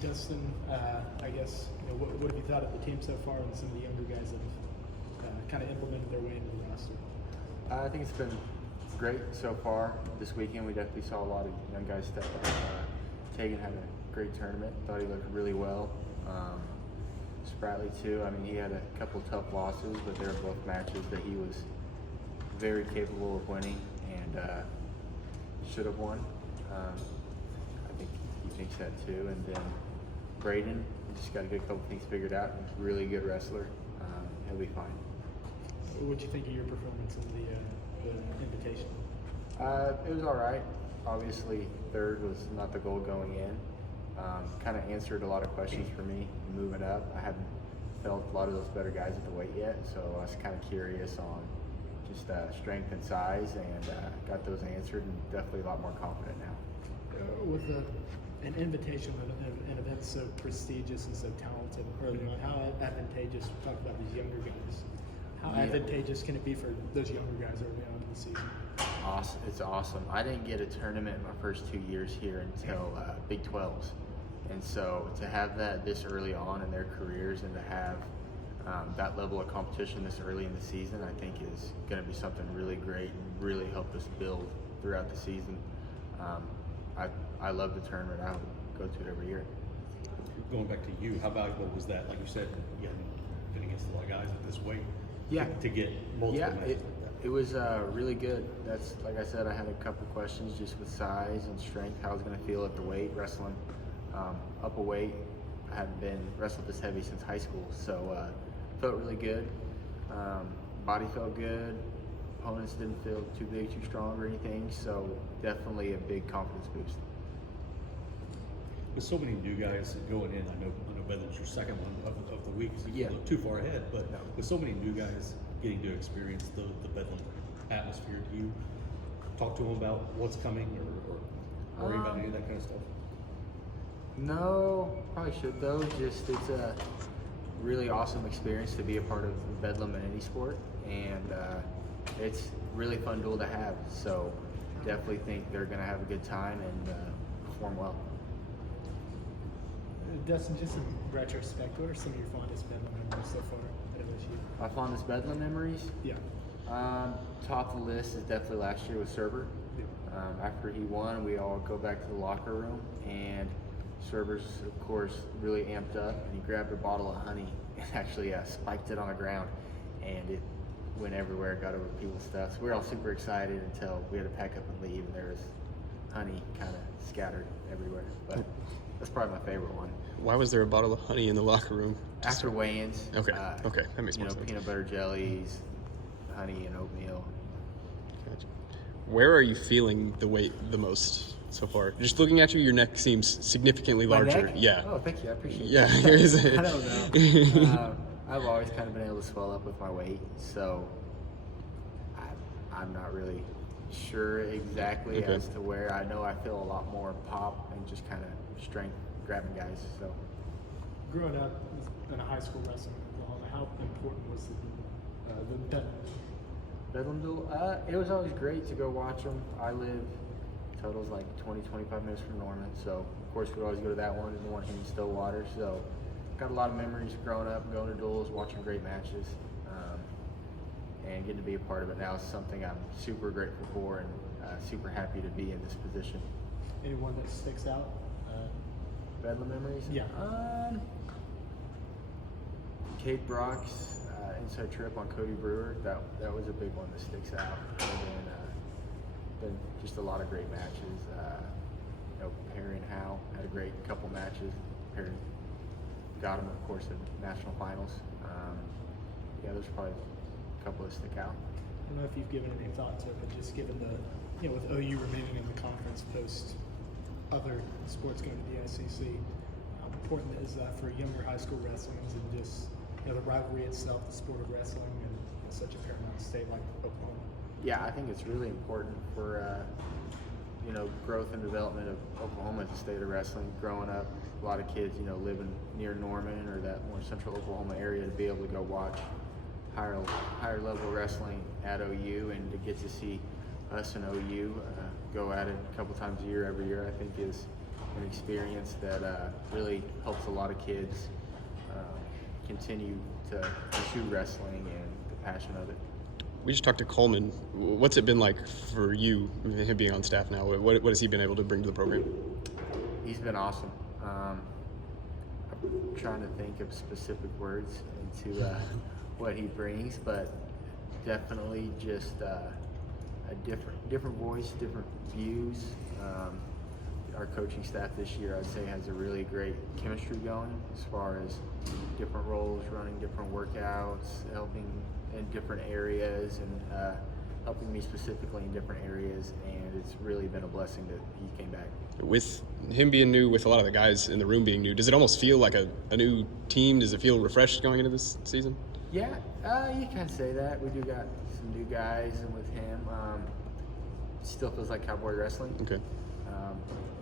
Dustin, I guess, what have you thought of the team so far and some of the younger guys that have kind of implemented their way into the roster? I think it's been great so far. This weekend we definitely saw a lot of young guys step up. Tegan had a great tournament. Thought he looked really well. Spratley too. I mean, he had a couple tough losses, but they were both matches that he was very capable of winning and should have won. I think he thinks that too. And then Braden, he just got to get a couple things figured out. He's a really good wrestler. He'll be fine. What did you think of your performance in the invitation? It was all right. Obviously, third was not the goal going in. Kind of answered a lot of questions for me moving up. I hadn't felt a lot of those better guys at the weight yet, so I was kind of curious on just strength and size, and got those answered, and definitely a lot more confident now. With an invitation of an event so prestigious and so talented early on, how advantageous, talk about these younger guys, how advantageous can it be for those younger guys early on in the season? Awesome. It's awesome. I didn't get a tournament in my first 2 years here until Big 12s. And so to have that this early on in their careers and to have that level of competition this early in the season, I think is going to be something really great and really help us build throughout the season. I love the tournament. I go to it every year. Going back to you, how valuable was that? Like you said, you haven't been against a lot of guys at this weight. Yeah. To get multiple matches. It was really good. That's, like I said, I had a couple questions just with size and strength, how I was going to feel at the weight, wrestling up a weight. I hadn't been wrestled this heavy since high school, so felt really good. Body felt good. Opponents didn't feel too big, too strong or anything, so definitely a big confidence boost. With so many new guys going in, I know Bedlam's your second one of the week, so you can't look too far ahead, but with so many new guys getting to experience the Bedlam atmosphere, do you talk to them about what's coming or worry about any of that kind of stuff? No, probably should though. Just it's a really awesome experience to be a part of Bedlam in any sport, and it's really fun duel to have. So definitely think they're going to have a good time and perform well. Dustin, just in retrospect, what are some of your fondest Bedlam memories so far at LSU? My fondest Bedlam memories? Yeah. Top of the list is definitely last year with Server. After he won, we all go back to the locker room, and Server's, of course, really amped up, and he grabbed a bottle of honey and actually spiked it on the ground, and it went everywhere, got over people's stuff. So we were all super excited until we had to pack up and leave, and there was honey kind of scattered everywhere. But that's probably my favorite one. Why was there a bottle of honey in the locker room? After weigh-ins. Okay, okay, that makes more sense. Peanut butter jellies, honey, and oatmeal. Gotcha. Where are you feeling the weight the most so far? Just looking at you, your neck seems significantly larger. Neck? Yeah. Oh, thank you. I appreciate yeah, that. Here is it. I don't know. I've always kind of been able to swell up with my weight, so I'm not really sure exactly as to where. I know I feel a lot more pop and just kind of strength grabbing guys. So, growing up in a high school wrestling in Oklahoma, how important was the Bedlam duel? It was always great to go watch them. I live totals like 20-25 minutes from Norman, so of course we'd always go to that one and the one in Stillwater. So got a lot of memories growing up, going to duels, watching great matches, and getting to be a part of it now is something I'm super grateful for and super happy to be in this position. Anyone that sticks out? Bedlam memories? Yeah. Kate Brock's inside trip on Cody Brewer, that was a big one that sticks out. And then just a lot of great matches. Perry and Howe had a great couple matches. Perry got him, of course, in national finals. There's probably a couple that stick out. I don't know if you've given any thought to it, but just given the, with OU remaining in the conference post other sports going to the SEC, how important is that for younger high school wrestlers and just the rivalry itself, the sport of wrestling, and such a paramount state like Oklahoma? Yeah, I think it's really important for growth and development of Oklahoma as a state of wrestling. Growing up, a lot of kids, living near Norman or that more central Oklahoma area, to be able to go watch higher level wrestling at OU and to get to see us and OU go at it a couple times a year, every year, I think is an experience that really helps a lot of kids continue to pursue wrestling and the passion of it. We just talked to Coleman. What's it been like for you, him being on staff now? What has he been able to bring to the program? He's been awesome. I'm trying to think of specific words into what he brings, but definitely just a different voice, different views. Our coaching staff this year, I'd say, has a really great chemistry going as far as different roles, running different workouts, helping in different areas, and helping me specifically in different areas. And it's really been a blessing that he came back. With him being new, with a lot of the guys in the room being new, does it almost feel like a new team? Does it feel refreshed going into this season? Yeah, you can say that. We do got some new guys, and with him, it still feels like cowboy wrestling. Okay.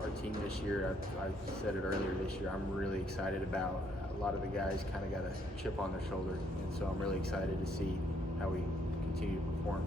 Our team this year, I said it earlier this year, I'm really excited about. A lot of the guys kind of got a chip on their shoulder, and so I'm really excited to see how we continue to perform.